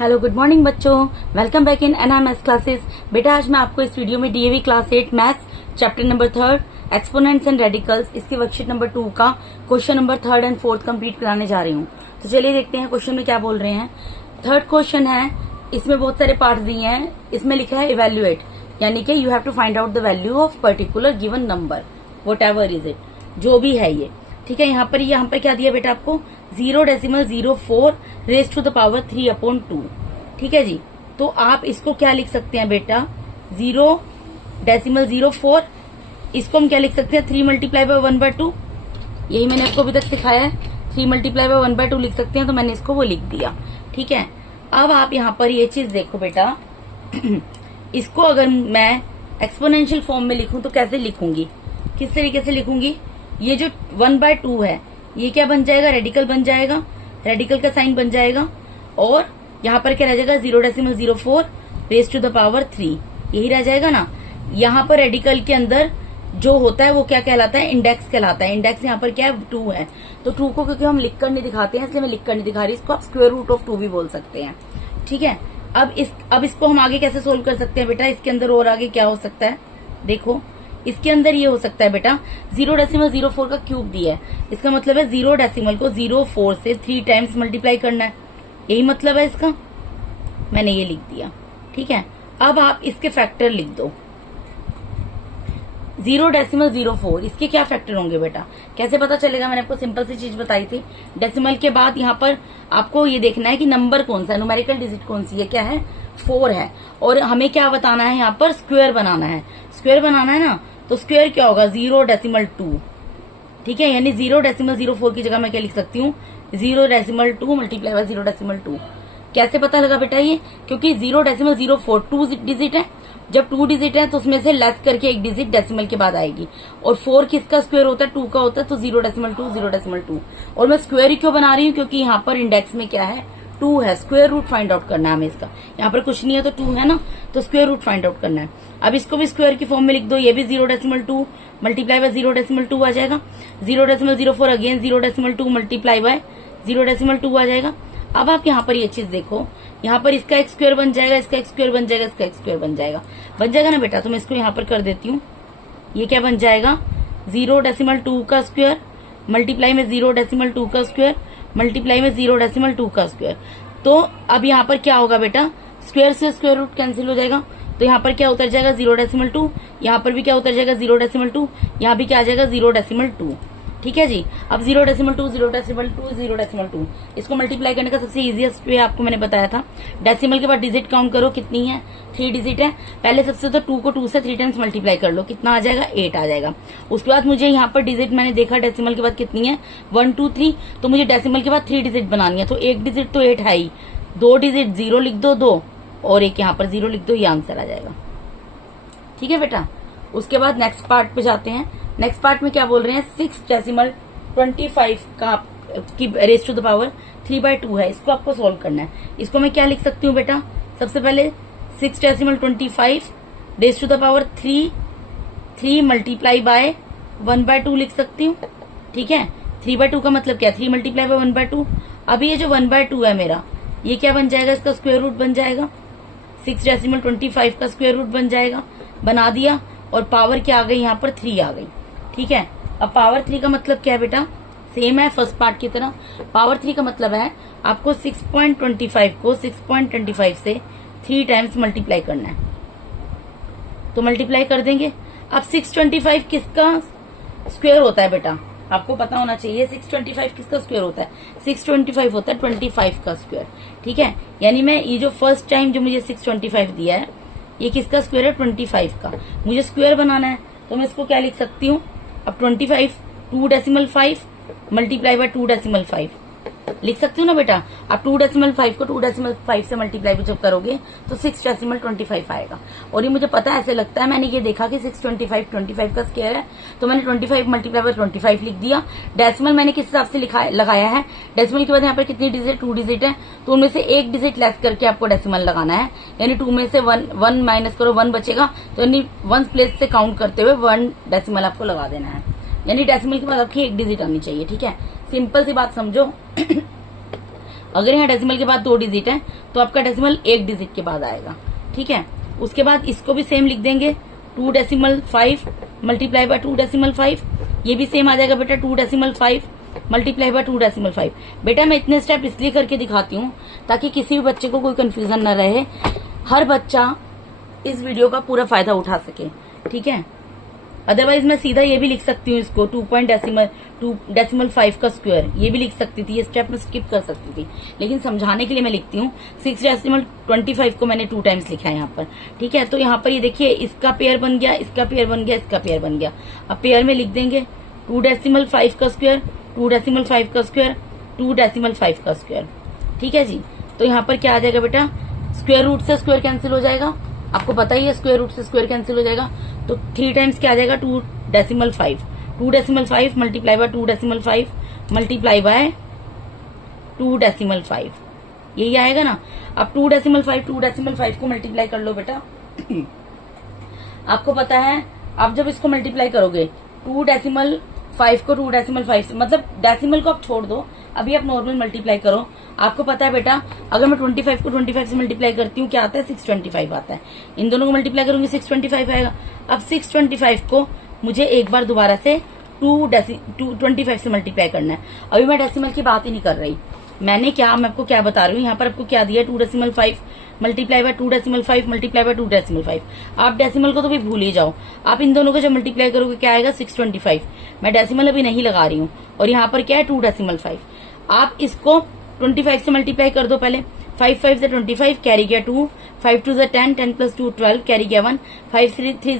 Hello good morning बच्चों, welcome back in NMS classes. बेटा आज मैं आपको इस वीडियो में DAV class 8 maths chapter number 3 exponents and radicals इसकी वर्कशीट नंबर 2 का क्वेश्चन नंबर 3 एंड 4 कंप्लीट कराने जा रही हूँ। तो चलिए देखते हैं क्वेश्चन में क्या बोल रहे हैं। थर्ड क्वेश्चन है, इसमें बहुत सारे पार्ट्स दिए हैं। इसमें लिखा है इवेल्युएट, यानी कि you have to find out the value of particular given number whatever is it, जो भी है ये। ठीक है, यहाँ पर क्या दिया बेटा आपको 0.04 रेज टू द पावर 3/2। ठीक है जी, तो आप इसको क्या लिख सकते हैं बेटा 0.04, इसको हम क्या लिख सकते हैं 3 मल्टीप्लाई बाय 1/2। यही मैंने आपको अभी तक सिखाया है, 3 मल्टीप्लाई बाय 1/2 लिख सकते हैं, तो मैंने इसको वो लिख दिया। ठीक है, अब आप यहाँ पर ये चीज देखो बेटा इसको अगर मैं एक्सपोनेंशियल फॉर्म में लिखूं तो कैसे लिखूंगी, किस तरीके से लिखूंगी। ये जो 1/2 है ये क्या बन जाएगा, रेडिकल बन जाएगा, रेडिकल का साइन बन जाएगा, और यहाँ पर क्या रह जाएगा 0.04 रेज टू द पावर 3, यही रह जाएगा ना। यहाँ पर रेडिकल के अंदर जो होता है वो क्या कहलाता है, इंडेक्स कहलाता है। इंडेक्स यहाँ पर क्या है 2 है, तो 2 को क्योंकि हम लिखकर नहीं दिखाते हैं इसलिए मैं लिखकर नहीं दिखा रही, इसको आप स्क्वायर रूट ऑफ 2 भी बोल सकते हैं। ठीक है, अब इसको हम आगे कैसे सोल्व कर सकते हैं बेटा, इसके अंदर और आगे क्या हो सकता है देखो, इसके अंदर ये हो सकता है बेटा 0.04 का क्यूब दिया है, इसका मतलब है 0 डेसिमल को 0.4 से 3 टाइम्स मल्टीप्लाई करना है, यही मतलब है इसका। मैंने ये लिख दिया। ठीक है, अब आप इसके फैक्टर लिख दो 0.04, इसके क्या फैक्टर होंगे बेटा, कैसे पता चलेगा। मैंने आपको सिंपल सी चीज बताई थी, डेसिमल के बाद यहाँ पर आपको ये देखना है कि नंबर कौन सा है, न्यूमेरिकल डिजिट कौन सी है, क्या है 4 है, और हमें क्या बताना है यहाँ पर स्क्वायर बनाना है। स्क्वायर बनाना है ना, तो स्क्वायर क्या होगा 0.2। ठीक है, यानी 0.04 की जगह मैं क्या लिख सकती हूँ 0.2 मल्टीप्लाई बाय 0.2। कैसे पता लगा बेटा ये, क्योंकि 0.04 2 डिजिट है, जब 2 डिजिट है तो उसमें से लेस करके एक डिजिट डेसिमल के बाद आएगी, और 4 किसका स्क्वायर होता है 2 का होता है, तो 0.2। और मैं स्क्वायर ही क्यों बना रही हूँ, क्योंकि यहाँ पर इंडेक्स में क्या है 2 है, स्क्वायर रूट फाइंड आउट करना है हमें इसका। यहाँ पर कुछ नहीं है तो 2 है ना, तो स्क्वायर रूट फाइंड आउट करना है। अब इसको भी स्क्वायर की फॉर्म में लिख दो, ये भी 0.2 मल्टीप्लाई बाय 0.2 आ जाएगा, 0.04 अगेन 0.2 मल्टीप्लाई बाय 0.2 आ जाएगा। अब आप यहाँ पर ये चीज देखो, यहाँ पर इसका एक स्क्वायर बन जाएगा, इसका एक स्क्वायर बन जाएगा, इसका एक स्क्वायर बन जाएगा ना बेटा। तो मैं इसको यहाँ पर कर देती हूँ, ये क्या बन जाएगा 0.2 का स्क्वायर मल्टीप्लाई में 0.2 का स्क्वायर मल्टीप्लाई में 0.2 का स्क्वायर। तो अब यहाँ पर क्या होगा बेटा, स्क्वायर से स्क्वायर रूट कैंसिल हो जाएगा, तो यहाँ पर क्या उतर जाएगा 0.2, यहाँ पर भी क्या उतर जाएगा 0.2, यहाँ भी क्या आ जाएगा 0.2। ठीक है जी, अब 0.2 इसको मल्टीप्लाई करने का सबसे इजीएस्ट वे आपको मैंने बताया था। डेसिमल के बाद डिजिट काउंट करो, कितनी है 3 डिजिट है। पहले सबसे तो 2 को 2 से 3 टाइम्स मल्टीप्लाई कर लो, कितना आ जाएगा 8 आ जाएगा। उसके बाद मुझे यहाँ पर डिजिट मैंने देखा डेसिमल के बाद कितनी है 1 2 3, तो मुझे डेसिमल के बाद 3 डिजिट बनानी है, तो 1 डिजिट तो 8 है ही, 2 डिजिट 0 लिख दो 2, और एक यहाँ पर 0 लिख दो, ये आंसर आ जाएगा। ठीक है बेटा, उसके बाद नेक्स्ट पार्ट पे जाते हैं। नेक्स्ट पार्ट में क्या बोल रहे हैं 6.25 का की रेज टू द पावर 3/2 है, इसको आपको सोल्व करना है। इसको मैं क्या लिख सकती हूँ बेटा, सबसे पहले 6.25 raise to the power 3 multiply by 1/2 लिख सकती हूँ। ठीक है, 3/2 का मतलब क्या 3 मल्टीप्लाई बाय 1/2। अभी ये जो 1/2 है मेरा, ये क्या बन जाएगा, इसका स्क्वायर रूट बन जाएगा, 6.25 का स्क्वायर रूट बन जाएगा, बना दिया, और पावर क्या आ गई यहाँ पर 3 आ गई। ठीक है, अब पावर 3 का मतलब क्या है बेटा, सेम है फर्स्ट पार्ट की तरह। पावर 3 का मतलब है आपको 6.25 को 6.25 से 3 टाइम्स मल्टीप्लाई करना है, तो मल्टीप्लाई कर देंगे। अब 625 किसका स्क्वायर होता है बेटा, आपको पता होना चाहिए 625 किसका स्क्वायर होता है, 625 होता है 25 का स्क्वायर। ठीक है, यानी मैं ये जो फर्स्ट टाइम जो मुझे 625 दिया है ये किसका स्क्वायर है 25 का, मुझे स्क्वायर बनाना है, तो मैं इसको क्या लिख सकती हूँ अब 25 2.5 मल्टीप्लाई बाय 2.5 लिख सकती हूँ ना बेटा। अब 2.5 को 2.5 से मल्टीप्लाई जब करोगे तो 6.25 आएगा, और ये मुझे पता है, ऐसे लगता है मैंने ये देखा कि 625 का स्क्वायर है, तो मैंने 25 मल्टीप्लाई बाय 25 लिख दिया। डेसिमल मैंने किस हिसाब से लगाया है, डेसिमल के बाद यहाँ पर कितनी डिजिट 2 डिजिट है, तो उनमें से एक डिजिट लेस करके आपको डेसिमल लगाना है, यानी 2 में से 1 माइनस करो 1 बचेगा, तो यानी 1 प्लेस से काउंट करते हुए 1 डेसिमल आपको लगा देना है, यानी डेसिमल के बाद आपकी एक डिजिट आनी चाहिए। ठीक है, सिंपल सी बात समझो अगर यहाँ डेसिमल के बाद 2 डिजिट है तो आपका डेसिमल 1 डिजिट के बाद आएगा। ठीक है, उसके बाद इसको भी सेम लिख देंगे 2.5 मल्टीप्लाई बाय 2.5, ये भी सेम आ जाएगा बेटा 2.5 मल्टीप्लाई बाय 2.5। बेटा मैं इतने स्टेप इसलिए करके दिखाती हूँ ताकि किसी भी बच्चे को कोई कंफ्यूजन न रहे, हर बच्चा इस वीडियो का पूरा फायदा उठा सके। ठीक है, अदरवाइज मैं सीधा ये भी लिख सकती हूँ इसको 2.5 का स्क्वायर, ये भी लिख सकती थी, ये स्टेप में स्किप कर सकती थी, लेकिन समझाने के लिए मैं लिखती हूँ 6.25 को मैंने 2 टाइम्स लिखा है यहाँ पर। ठीक है, तो यहाँ पर ये देखिए इसका पेयर बन गया, इसका पेयर बन गया, इसका पेयर बन गया। अब पेयर में लिख देंगे 2.5 का स्क्वायर, 2.5 का स्क्वायर, 2.5 का स्क्वायर। ठीक है जी, तो यहाँ पर क्या आ जाएगा बेटा, स्क्वायर रूट से स्क्वायर कैंसिल हो जाएगा, आपको पता ही है स्क्वायर रूट से स्क्वायर कैंसिल हो जाएगा, तो 3 टाइम्स क्या आ जाएगा 2.5 मल्टीप्लाई बाय 2.5 मल्टीप्लाई बाय 2.5, यही आएगा ना। अब 2.5 को मल्टीप्लाई कर लो बेटा। आपको पता है आप जब इसको मल्टीप्लाई करोगे 2.5 को 2.5 से, मतलब डेसिमल को आप छोड़ दो, अभी आप नॉर्मल मल्टीप्लाई करो। आपको पता है बेटा अगर मैं 25 को 25 से मल्टीप्लाई करती हूँ क्या आता है 625 आता है, इन दोनों को मल्टीप्लाई करूंगी 625 आएगा। अब 625 को मुझे एक बार दोबारा से 225 से मल्टीप्लाई करना है। अभी मैं डेसिमल की बात ही नहीं कर रही, मैं आपको क्या बता रही हूँ, यहाँ पर आपको क्या दिया 2.5 मल्टीप्लाई बाय 2.5 मल्टीप्लाई बाय 2.5। आप डेसिमल को तो भी भूल ही जाओ, आप इन दोनों को जब मल्टीप्लाई करोगे क्या आएगा 625। मैं डेसिमल अभी नहीं लगा रही हूँ, और यहाँ पर क्या है 2.5। आप इसको 25 से मल्टीप्लाई कर दो पहले, 5 से 25 कैरी गया 2, 5 2 10, 10 प्लस 2 12 कैरी गया 1, 5 6 30,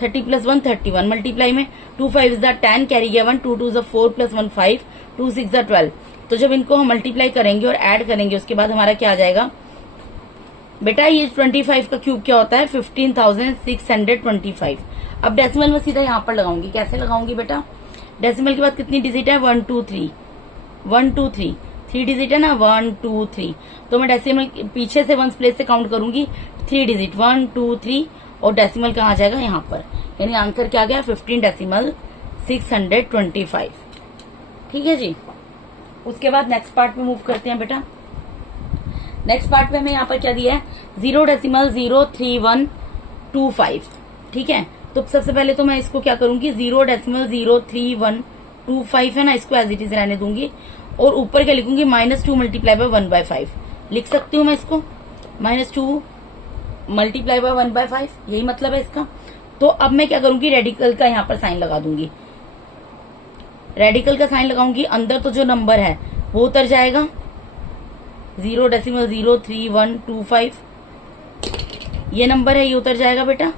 30 प्लस 1 31 मल्टीप्लाई में 2 5 10 कैरी गया 1, 2 2 4 प्लस 1 5, 2 6 12। तो जब इनको हम मल्टीप्लाई करेंगे और ऐड करेंगे उसके बाद हमारा क्या आ जाएगा बेटा, ये 25 का क्यूब क्या होता है 15,625। अब डेसिमल में सीधा यहाँ पर लगाऊंगी, कैसे लगाऊंगी बेटा, डेसिमल के बाद कितनी डिजिट है 1 2 3 3 डिजिट है ना 1 2 3, तो मैं डेसिमल पीछे से 1 प्लेस से काउंट करूंगी 3 डिजिट 1 2 3, और डेसिमल कहाँ आ जाएगा यहाँ पर, यानी आंसर क्या गया 15,625। ठीक है जी, उसके बाद नेक्स्ट पार्ट में मूव करते हैं बेटा। नेक्स्ट पार्ट में हमें यहाँ पर क्या दिया है 0.03125। ठीक है, तो सबसे पहले तो मैं इसको क्या करूंगी 0.03125 है ना, इसको एज इट इज रहने दूंगी, और ऊपर क्या लिखूंगी -2 मल्टीप्लाई बाय 1/5 लिख सकती हूँ मैं इसको, -2 मल्टीप्लाई बाय 1/5, यही मतलब है इसका। तो अब मैं क्या करूंगी रेडिकल का यहाँ पर साइन लगा दूंगी, रेडिकल का साइन लगाऊंगी, अंदर तो जो नंबर है वो उतर जाएगा 0.03125, ये नंबर है ये उतर जाएगा बेटा,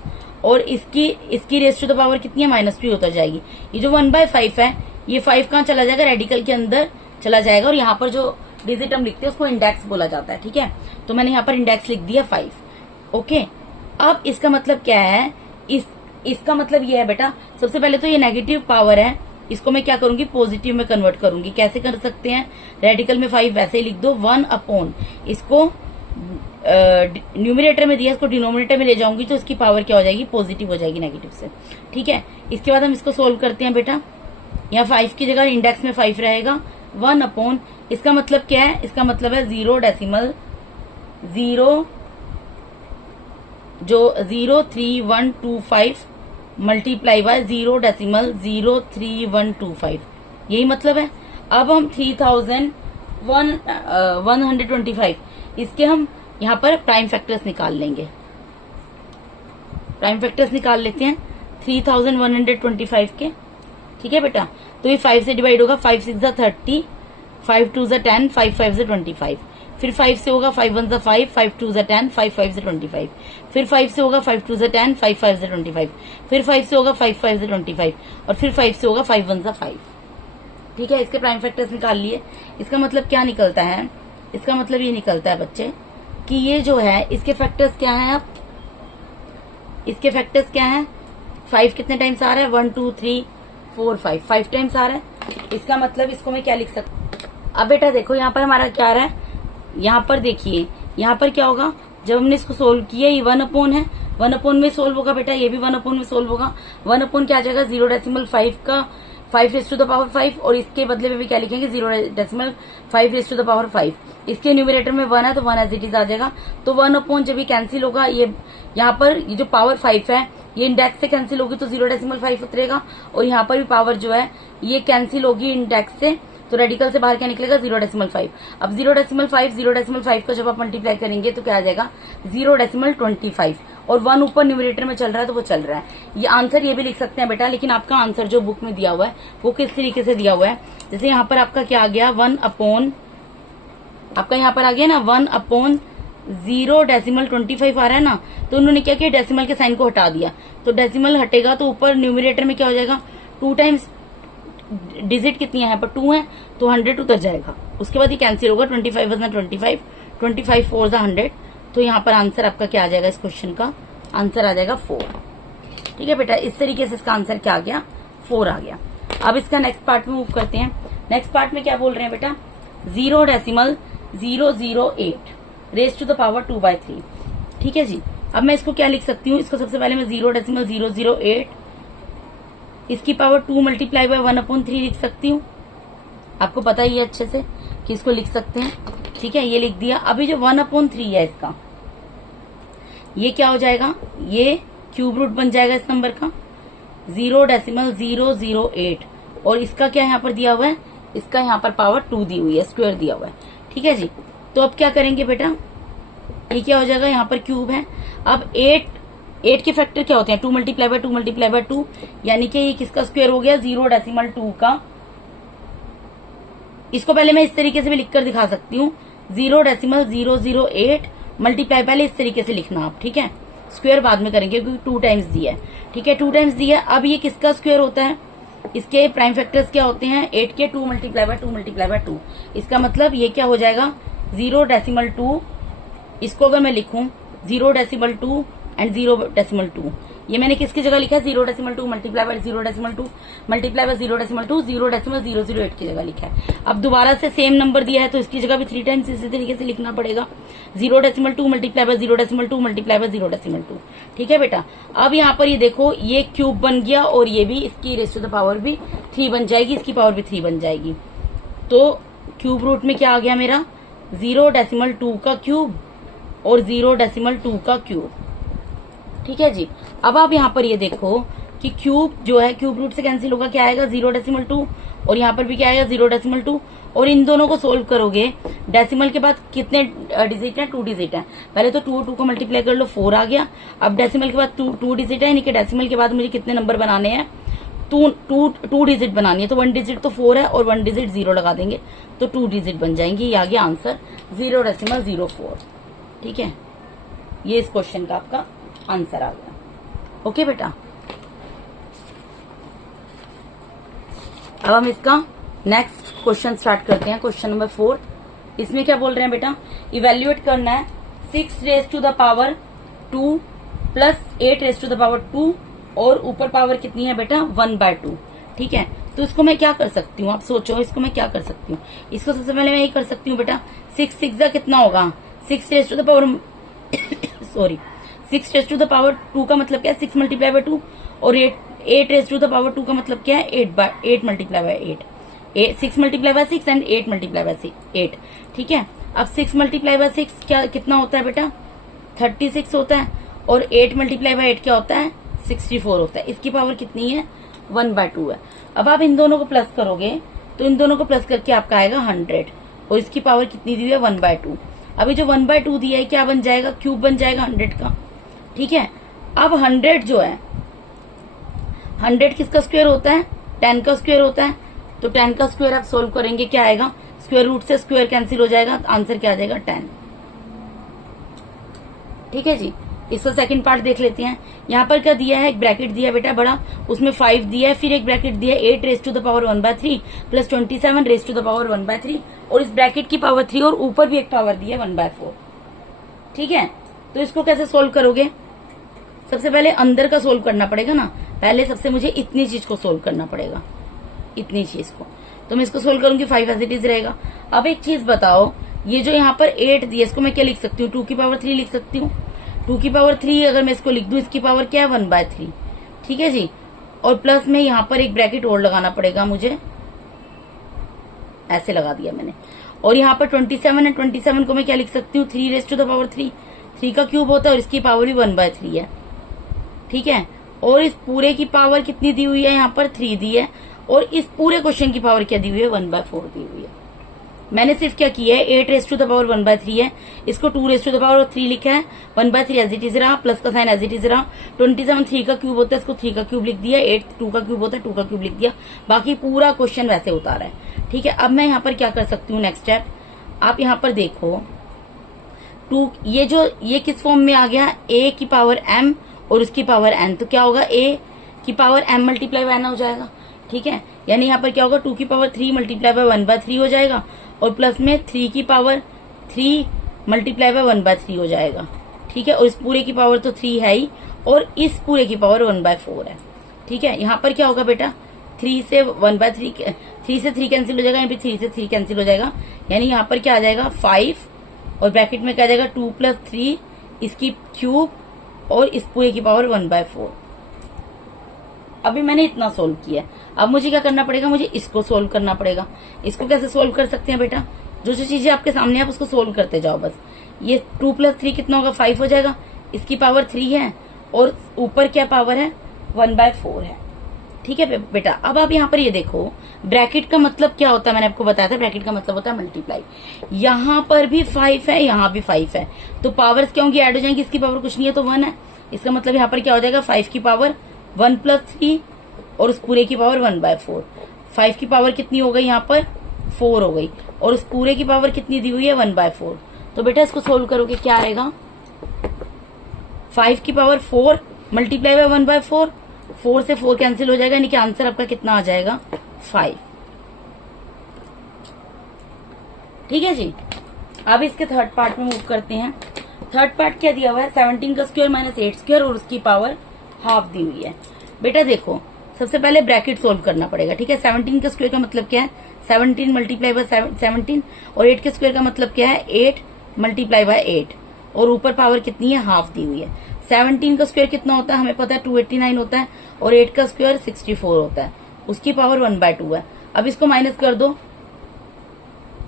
और इसकी रेस टू द पावर कितनी है -2 उतर जाएगी। ये जो 1/5 है ये 5 कहाँ चला जाएगा रेडिकल के अंदर चला जाएगा, और यहाँ पर जो डिजिट हम लिखते हैं उसको इंडेक्स बोला जाता है। ठीक है, तो मैंने यहाँ पर इंडेक्स लिख दिया 5। ओके, अब इसका मतलब क्या है, इसका मतलब ये है बेटा, सबसे पहले तो ये नेगेटिव पावर है, इसको मैं क्या करूंगी पॉजिटिव में कन्वर्ट करूंगी। कैसे कर सकते हैं, रेडिकल में 5 वैसे ही लिख दो, 1/, इसको न्यूमरेटर में दिया, इसको डिनोमिनेटर में ले जाऊंगी तो इसकी पावर क्या हो जाएगी पॉजिटिव हो जाएगी नेगेटिव से। ठीक है, इसके बाद हम इसको सोल्व करते हैं बेटा, यहाँ 5 की जगह इंडेक्स में 5 रहेगा, 1/, इसका मतलब क्या है, इसका मतलब है 0.03125 मल्टीप्लाई बाय 0.03125, यही मतलब है। अब हम 3,125 इसके हम यहाँ पर प्राइम फैक्टर्स निकाल लेंगे, प्राइम फैक्टर्स निकाल लेते हैं 3,125 के। ठीक है बेटा, तो ये 5 से डिवाइड होगा, 5 6 30, 5 2 10, 5 5 25, फिर 5 से होगा 5 1 5, 5 2 10, 5 5 25, फिर 5 से होगा 5 2 10, 5 5 25, फिर 5 से होगा 5 5 25, और फिर 5 से होगा 5 1 5। ठीक है, इसके प्राइम फैक्टर्स निकाल लिए। इसका मतलब क्या निकलता है, इसका मतलब ये निकलता है बच्चे कि ये जो है इसके फैक्टर्स क्या है, अब इसके फैक्टर्स क्या है, 5 कितने टाइम्स आ रहा है 1 2 3 4 5 टाइम्स आ रहा है। इसका मतलब इसको मैं क्या लिख सकती हूँ, अब बेटा देखो यहाँ पर हमारा क्या आ रहा है, यहाँ पर देखिए यहाँ पर क्या होगा, जब हमने इसको सोल्व किया ये 1/, है 1/, में सोल्व होगा बेटा, ये भी 1/, में सोल्व होगा। 1/, क्या आ जाएगा 0.5 का 5 रेज टू द पावर 5 और इसके बदले में भी क्या लिखेंगे 0.5 रेज टू द पावर 5। इसके न्यूमरेटर में 1 है तो 1 एज इट इज आ जाएगा। तो 1 अपॉन जब ये कैंसिल होगा, ये यहाँ पर ये जो पावर 5 है ये इंडेक्स से कैंसिल होगी तो 0.5 उतरेगा, और यहाँ पर भी पावर जो है ये कैंसिल होगी इंडेक्स से, तो रेडिकल से बाहर क्या निकलेगा 0.5। अब 0.5 का जब आप मल्टीप्लाई करेंगे तो क्या आ जाएगा 0.25, और 1 ऊपर न्यूमरेटर में चल रहा है तो वो चल रहा है। ये आंसर ये भी लिख सकते हैं बेटा, लेकिन आपका आंसर जो बुक में दिया हुआ है वो किस तरीके से दिया हुआ है, जैसे यहाँ पर आपका क्या आ गया 1 अपॉन, आपका यहाँ पर आ गया ना 1 अपॉन 0.25 आ रहा है ना, तो उन्होंने क्या किया डेसिमल के साइन को हटा दिया, तो डेसिमल हटेगा तो ऊपर न्यूमरेटर में क्या हो जाएगा 2 टाइम्स डिजिट कितनी है यहाँ पर 2 है तो 100 उतर जाएगा। उसके बाद ये कैंसिल होगा 25 वजना 25 4 जा 100, तो यहाँ पर आंसर आपका क्या आ जाएगा, इस क्वेश्चन का आंसर आ जाएगा 4। ठीक है बेटा, इस तरीके से इसका आंसर क्या आ गया 4 आ गया। अब इसका नेक्स्ट पार्ट में मूव करते हैं। नेक्स्ट पार्ट में क्या बोल रहे हैं बेटा 0.008 रेज टू द पावर 2/3। ठीक है जी, अब मैं इसको क्या लिख सकती हूँ, इसको सबसे पहले मैं 0.008 इसकी पावर 2 मल्टीप्लाई बाय 1/3 लिख सकती हूँ। आपको पता ही है अच्छे से कि इसको लिख सकते हैं। ठीक है, ये लिख दिया। अभी जो 1/3 है इसका, ये क्या हो जाएगा, ये क्यूब रूट बन जाएगा इस नंबर का 0.008, और इसका क्या यहाँ पर दिया हुआ है, इसका यहाँ पर पावर 2 दी हुई है, स्क्वायर दिया हुआ है। ठीक है जी, तो अब क्या करेंगे बेटा, ये क्या हो जाएगा, यहाँ पर क्यूब है। अब 8 के फैक्टर क्या होते हैं 2 मल्टीप्लाई बाय 2, यानी कि ये किसका स्क्वायर हो गया 0.2 का। इसको पहले मैं इस तरीके से भी लिखकर दिखा सकती हूँ 0.008 मल्टीप्लाई, पहले इस तरीके से लिखना आप। ठीक है, स्क्वायर बाद में करेंगे क्योंकि 2 टाइम्स दिया है। ठीक है, 2 टाइम्स दिया है। अब ये किसका स्क्वायर होता है, इसके प्राइम फैक्टर्स क्या होते हैं 8 के 2 मल्टीप्लाई बाय 2। इसका मतलब ये क्या हो जाएगा 0.2, इसको अगर मैं लिखूं 0.2 एंड 0.2, ये मैंने किसकी जगह लिखा है 0.2 मल्टीप्लाई बाय 0.2 मल्टीप्लाई बाय 0.2 0.008 की जगह लिखा है। अब दोबारा से सेम नंबर दिया है तो इसकी जगह भी 3 टाइम्स इसी तरीके से लिखना पड़ेगा 0.2 मल्टीप्लाई बाय 0.2 मल्टीप्लाई बाय 0.2। ठीक है बेटा, अब यहाँ पर ये देखो ये क्यूब बन गया और ये भी इसकी रेज़ टू द पावर भी 3 बन जाएगी, इसकी पावर भी 3 बन जाएगी। तो क्यूब रूट में क्या आ गया मेरा 0.2 का क्यूब और 0.2 का क्यूब। ठीक है जी, अब आप यहाँ पर ये देखो कि क्यूब जो है क्यूब रूट से कैंसिल होगा, क्या आएगा 0.2, और यहाँ पर भी क्या आएगा 0.2, और इन दोनों को सोल्व करोगे डेसिमल के बाद कितने डिजिट है 2 डिजिट है। पहले तो 2 को मल्टीप्लाई कर लो 4 आ गया। अब डेसिमल के बाद 2 डिजिट है, यानी कि डेसिमल के बाद मुझे कितने नंबर बनाने हैं 2 डिजिट बनानी है, तो 1 डिजिट तो 4 है और 1 डिजिट 0 लगा देंगे तो 2 डिजिट बन जाएंगे। ये आ गया आंसर 0.04। ठीक है, ये इस क्वेश्चन का आपका आंसर आ गया। ओके बेटा, अब हम इसका नेक्स्ट क्वेश्चन स्टार्ट करते हैं। क्वेश्चन नंबर 4, इसमें क्या बोल रहे हैं बेटा, इवेल्युएट करना है 6 raise to the power 2 plus 8 raise to the power 2, और ऊपर पावर कितनी है बेटा 1/2। ठीक है, तो इसको मैं क्या कर सकती हूँ, आप सोचो इसको मैं क्या कर सकती हूँ। इसको सबसे पहले मैं ये कर सकती हूँ बेटा 6 6 कितना होगा 6 raise to the power sorry 6 raise to the power 2 का मतलब क्या है 6 मल्टीप्लाई बाय 2, और 8 रेज टू द पावर 2 का मतलब क्या है 8 multiply by 8, 6 multiply by 6 and 8 multiply by 8। ठीक है, अब 6 मल्टीप्लाई बाय 6 क्या कितना होता है बेटा 36 होता है, और 8 मल्टीप्लाई बाय 8 क्या होता है 64 होता है। इसकी पावर कितनी है 1/2 है। अब आप इन दोनों को प्लस करोगे तो इन दोनों को प्लस करके आपका आएगा 100, और इसकी पावर कितनी दी हुई है 1/2। अभी जो 1/2 दिया है क्या बन जाएगा क्यूब बन जाएगा 100 का। ठीक है, अब 100 जो है 100 किसका स्क्वायर होता है 10 का स्क्वायर होता है, तो 10 का स्क्वायर आप सोल्व करेंगे क्या आएगा, स्क्वायर रूट से स्क्वायर कैंसिल हो जाएगा, आंसर क्या आ जाएगा 10। ठीक है जी, इसका सेकंड पार्ट देख लेते हैं। यहाँ पर क्या दिया है, एक ब्रैकेट दिया है बेटा बड़ा, उसमें 5 दिया है, फिर एक ब्रैकेट दिया है 8 raise to the power 1/3 plus 27 raise to the power 1/3, और इस ब्रैकेट की पावर 3 और ऊपर भी एक पावर दी है 1/4। ठीक है, तो इसको कैसे सोल्व करोगे, सबसे पहले अंदर का सोल्व करना पड़ेगा ना, पहले सबसे मुझे इतनी चीज को सोल्व करना पड़ेगा, इतनी चीज को, तो मैं इसको सोल्व करूंगी 5 एज इट इज रहेगा। अब एक चीज बताओ, ये जो यहाँ पर 8 दिया इसको मैं क्या लिख सकती हूँ 2 की पावर 3 लिख सकती हूँ। 2 की पावर 3 अगर मैं इसको लिख दूं, इसकी पावर क्या है 1/3। ठीक है जी, और प्लस में यहाँ पर एक ब्रैकेट और लगाना पड़ेगा मुझे, ऐसे लगा दिया मैंने। और यहाँ पर 27 है, 27 को मैं क्या लिख सकती हूँ, 3⁻3। 3 का क्यूब होता है और इसकी पावर भी 1/3 है, ठीक है। और इस पूरे की पावर कितनी दी हुई है, यहाँ पर 3 दी है, और इस पूरे क्वेश्चन की पावर क्या दी हुई है, 1/4 दी हुई है। मैंने सिर्फ क्या किया है, 8⁻1/3 है, इसको 2⁻3 लिखा है, 1/3 एज इट इज रहा, प्लस का साइन एज इट इज रहा। 27 3 का क्यूब होता है, इसको 3 का क्यूब लिख दिया। 8 2 का क्यूब होता है, 2 का क्यूब लिख दिया। बाकी पूरा क्वेश्चन वैसे उतारा है, ठीक है। अब मैं यहाँ पर क्या कर सकती हूँ, नेक्स्ट स्टेप आप यहाँ पर देखो, 2 ये किस फॉर्म में आ गया, a की पावर m और उसकी पावर n, तो क्या होगा, a की power m multiply by n हो जाएगा, ठीक है। यानी यहाँ पर क्या होगा, 2 की पावर 3 मल्टीप्लाई बाय 1/3 हो जाएगा, और प्लस में 3 की पावर 3 मल्टीप्लाई बाय 1/3 हो जाएगा, ठीक है। और इस पूरे की पावर तो 3 है ही, और इस पूरे की पावर 1/4 है, ठीक है। यहाँ पर क्या होगा बेटा, 3 से 1/3, 3 से 3 कैंसिल हो जाएगा, यहाँ पे 3 से 3 कैंसिल हो जाएगा, यानी यहाँ पर क्या आ जाएगा 5, और ब्रैकेट में क्या आ जाएगा 2 + 3 इसकी क्यूब और इस पूरे की पावर 1/4। अभी मैंने इतना सोल्व किया, अब मुझे क्या करना पड़ेगा, मुझे इसको सोल्व करना पड़ेगा। इसको कैसे सोल्व कर सकते हैं बेटा, जो चीजें आपके सामने है आप उसको सोल्व करते जाओ बस। ये 2 + 3 कितना होगा, 5 हो जाएगा, इसकी पावर 3 है, और ऊपर क्या पावर है, 1/4 है, ठीक है बेटा। अब आप यहाँ पर ये देखो, ब्रैकेट का मतलब क्या होता है, मैंने आपको बताया था, ब्रैकेट का मतलब होता है मल्टीप्लाई। यहाँ पर भी 5 है, यहाँ भी 5 है, तो पावर्स क्या होंगी, ऐड हो जाएंगी। इसकी पावर कुछ नहीं है तो 1 है, इसका मतलब यहाँ पर क्या हो जाएगा, 5 की पावर 1 + 3 और उस पूरे की पावर 1/4। 5 की पावर कितनी हो गई, यहाँ पर 4 हो गई, और उस पूरे की पावर कितनी दी हुई है, 1/4। तो बेटा इसको सोल्व करोगे क्या आएगा, 5 की पावर 4 मल्टीप्लाई बाय 1/4, 4 से 4 कैंसिल हो जाएगा, यानी कि आंसर आपका कितना आ जाएगा, 5, ठीक है जी। अब इसके थर्ड पार्ट में मूव करते हैं। थर्ड पार्ट क्या दिया हुआ है, 17 का स्क्वायर माइनस 8 स्क्वायर और उसकी पावर हाफ दी हुई है। बेटा देखो, सबसे पहले ब्रैकेट सोल्व करना पड़ेगा, ठीक है। 17 का स्क्वायर का मतलब क्या है, 17 मल्टीप्लाई बाय 17, और 8 के स्क्वायर का मतलब क्या है, 8 मल्टीप्लाई बाय 8, और ऊपर पावर कितनी है, हाफ दी हुई है। 17 का स्क्वायर कितना होता है, हमें पता है 289 होता है, और 8 का स्क्वायर 64 होता है, उसकी पावर 1/2 है। अब इसको माइनस कर दो,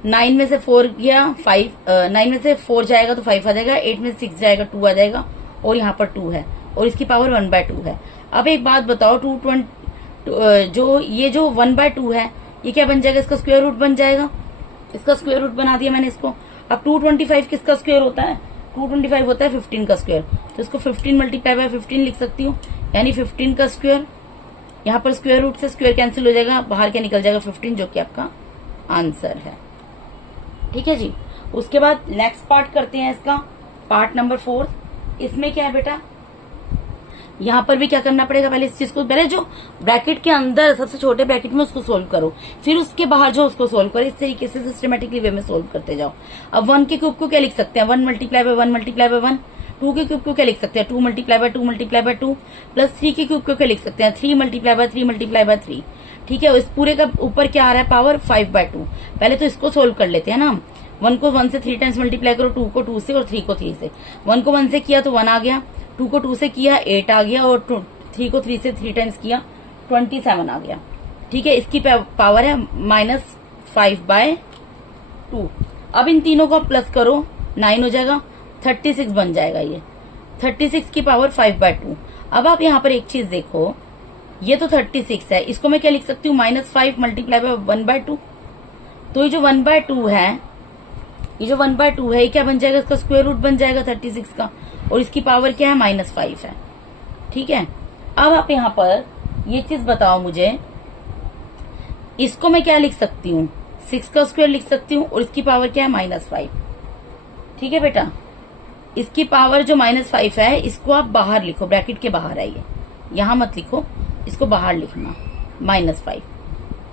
9 में से 4 गया 5, 9 में से 4 जाएगा तो 5 आ जाएगा, 8 में से 6 जाएगा 2 आ जाएगा, और यहाँ पर 2 है, और इसकी पावर 1/2 है। अब एक बात बताओ, 220 जो 1/2 है ये क्या बन जाएगा, इसका स्क्वायर रूट बन जाएगा, इसका स्क्वायर रूट बना दिया मैंने इसको। अब 225 किसका स्क्वायर होता है, 225 होता है 15 का स्क्वायर, तो इसको 15 मल्टीप्लाई बाय 15 लिख सकती हूँ, यानी 15 का स्क्वायर। यहाँ पर स्क्वायर रूट से स्क्वायर कैंसिल हो जाएगा, बाहर क्या निकल जाएगा 15, जो कि आपका आंसर है, ठीक है जी। उसके बाद नेक्स्ट पार्ट करते हैं इसका, पार्ट नंबर 4। इसमें क्या है बेटा, यहाँ पर भी क्या करना पड़ेगा, पहले इस चीज को, पहले जो ब्रैकेट के अंदर सबसे छोटे ब्रैकेट में उसको सोल्व करो, फिर उसके बाहर जो उसको सोल्व करो, इस तरीके से सिस्टमेटिकली वे में सोल्व करते जाओ। अब 1 के क्यूब को क्या लिख सकते हैं, 1 मल्टीप्लाई बाय 1 मल्टीप्लाई बाय 1। 2 के क्यूब को क्या लिख सकते हैं, 2 multiply by 2 multiply by 2, plus 3 के क्यूब को क्या लिख सकते हैं, 3 मल्टीप्लाई बाय 3 मल्टीप्लाई बाय 3, ठीक है। इस पूरे का ऊपर क्या आ रहा है, पावर 5/2। पहले तो इसको सोल्व कर लेते हैं ना, 1 को 1 से 3 टाइम्स मल्टीप्लाई करो, 2 को 2 से और 3 को 3 से। 1 को 1 से किया तो 1 आ गया, 2 को 2 से किया 8 आ गया, और 3 को 3 से 3 टाइम्स किया 27 आ गया, ठीक है। इसकी पावर है -5/2। अब इन तीनों को प्लस करो, 9 हो जाएगा, 36 बन जाएगा ये, 36 की पावर 5/2। अब आप यहाँ पर एक चीज देखो, ये तो 36 है, इसको मैं क्या लिख सकती हूँ, -5 मल्टीप्लाई बाय 1/2। तो ये जो 1/2 है, ये क्या बन जाएगा, इसका स्क्वायर रूट बन जाएगा 36 का, और इसकी पावर क्या है, -5 है, ठीक है। अब आप यहाँ पर ये चीज बताओ मुझे, इसको मैं क्या लिख सकती हूँ, 6 का स्क्वायर लिख सकती हूँ, और इसकी पावर क्या है, -5, ठीक है बेटा। इसकी पावर जो -5 है, इसको आप बाहर लिखो, ब्रैकेट के बाहर है ये, यहां मत लिखो, इसको बाहर लिखना, -5,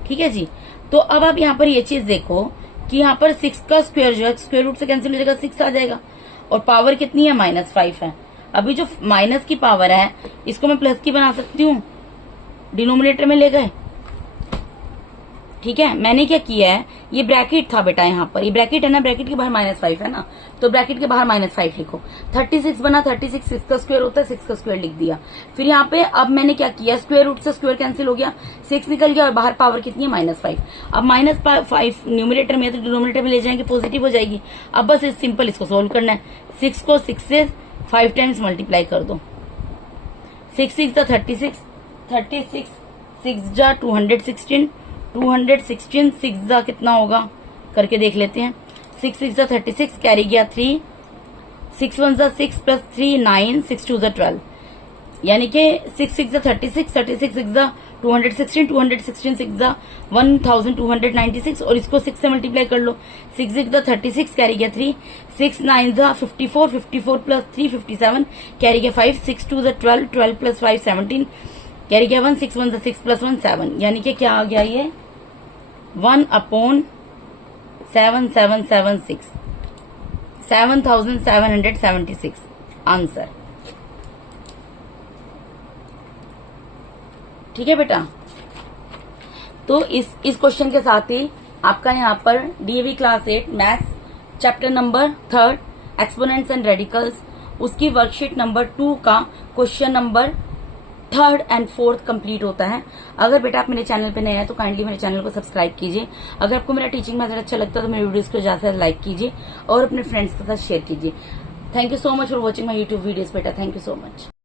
ठीक है जी। तो अब आप यहाँ पर ये चीज देखो कि यहाँ पर 6 का स्क्वायर जो है, स्क्वायर रूट से कैंसिल हो जाएगा, 6 आ जाएगा, और पावर कितनी है, -5 है। अभी जो माइनस की पावर है, इसको मैं प्लस की बना सकती हूँ, डिनोमिनेटर में ले गए, ठीक है, मैंने क्या किया है, ये ब्रैकेट था बेटा यहाँ पर, ये ब्रैकेट है ना, ब्रैकेट के बाहर -5 है ना, तो ब्रैकेट के बाहर -5 लिखो। 36 बना, 36 6 का स्क्वायर होता है, 6 का स्क्वायर लिख दिया। फिर यहाँ पे अब मैंने क्या किया, स्क्वायर रूट से स्क्वायर कैंसिल हो गया, 6 निकल गया और बाहर पावर कितनी है, -5। अब -5 न्यूमरेटर में है तो डिनोमिनेटर में ले जाएंगे, पॉजिटिव हो जाएगी। अब बस सिंपल इसको सोल्व करना है। 6 को 6 से 5 टाइम्स मल्टीप्लाई कर दो। 6 6 जा 36, 36 6 जा 216, 216 6 जा कितना होगा करके देख लेते हैं। 6 6 जा 36, कैरी गया 3, 6 1 जा 6 प्लस 3 9, 6 2 जा 12, यानी कि 6 6 जा 36, 36 6 जा 216, 216 6 जा 1296 और इसको 6 से मल्टीप्लाई कर लो। 6 6 जा 36, कैरी गया 3, 6 9 जा 54, 54 प्लस 3 57, कैरी गया 5, 6 2 जा 12, 12 प्लस 5 17, कैरी गया 1, 6 1 जा 6 प्लस 1 7, यानी कि क्या आ गया ये 1/7776, 7776 आंसर। ठीक है बेटा, तो इस क्वेश्चन के साथ ही आपका यहाँ पर DAV class 8 maths chapter number 3 exponents and radicals, उसकी वर्कशीट नंबर 2 का question number 3rd and 4th complete होता है। अगर बेटा आप मेरे चैनल पे नए हैं तो काइंडली मेरे चैनल को सब्सक्राइब कीजिए। अगर आपको मेरा टीचिंग मेथड अच्छा लगता है तो मेरे वीडियोस को ज्यादा से लाइक कीजिए और अपने फ्रेंड्स के साथ शेयर कीजिए। Thank you so much for watching my YouTube videos बेटा, थैंक यू सो मच।